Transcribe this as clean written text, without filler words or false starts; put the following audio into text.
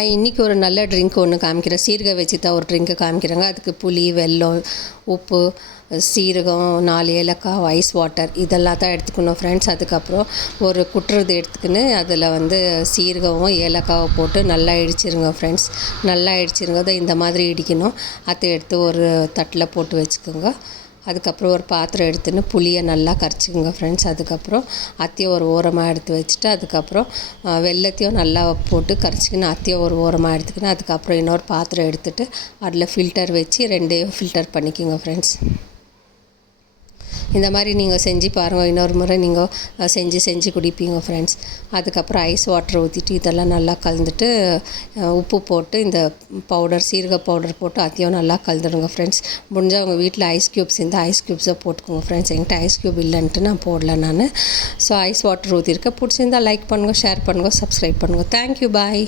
இன்றைக்கி ஒரு நல்ல ட்ரிங்க் ஒன்று காமிக்கிறேன். சீரகம் வச்சு தான் ஒரு ட்ரிங்க்கு காமிக்கிறேங்க. அதுக்கு புளி, வெல்லம், உப்பு, சீரகம், 4 ஏலக்காய், ஐஸ் வாட்டர் இதெல்லாம் தான் எடுத்துக்கணும் ஃப்ரெண்ட்ஸ். அதுக்கப்புறம் ஒரு குட்டுறது எடுத்துக்கின்னு அதில் சீரகமும் ஏலக்காவை போட்டு நல்லா இடிச்சிருங்க ஃப்ரெண்ட்ஸ். நல்லா இடிச்சிருங்க. அதை இந்த மாதிரி இடிக்கணும். அதை எடுத்து ஒரு தட்டில் போட்டு வச்சுக்கோங்க. அதுக்கப்புறம் ஒரு பாத்திரம் எடுத்துன்னு புளியை நல்லா கரைச்சிக்கோங்க ஃப்ரெண்ட்ஸ். அதுக்கப்புறம் அத்தையும் ஒரு ஓரமாக எடுத்து வச்சுட்டு அதுக்கப்புறம் வெல்லத்தையும் நல்லா போட்டு கரைச்சிக்கின்னு அத்தையும் ஒரு ஓரமாக எடுத்துக்கின்னு அதுக்கப்புறம் இன்னொரு பாத்திரம் எடுத்துகிட்டு அதில் ஃபில்டர் வச்சு 2யும் ஃபில்டர் பண்ணிக்கோங்க ஃப்ரெண்ட்ஸ். இந்த மாதிரி நீங்கள் செஞ்சு பாருங்கள். இன்னொரு முறை நீங்கள் செஞ்சு குடிப்பீங்க ஃப்ரெண்ட்ஸ். அதுக்கப்புறம் ஐஸ் வாட்டர் ஊற்றிட்டு இதெல்லாம் நல்லா கலந்துட்டு உப்பு போட்டு இந்த பவுடர் சீரக பவுடர் போட்டு அதையும் நல்லா கலந்துடுங்க ஃப்ரெண்ட்ஸ். முடிஞ்சால் உங்கள் வீட்டில் ஐஸ் க்யூப்ஸ் இருந்தால் ஐஸ் க்யூப்ஸை போட்டுக்கோங்க ஃப்ரெண்ட்ஸ். என்கிட்ட ஐஸ் க்யூப் இல்லைன்ட்டு நான் போடல நான். ஸோ ஐஸ் வாட்டர் ஊற்றிருக்கேன். பிடிச்சிருந்தால் லைக் பண்ணுங்கள், ஷேர் பண்ணுங்கள், சப்ஸ்கிரைப் பண்ணுங்கள். தேங்க்யூ, பாய்.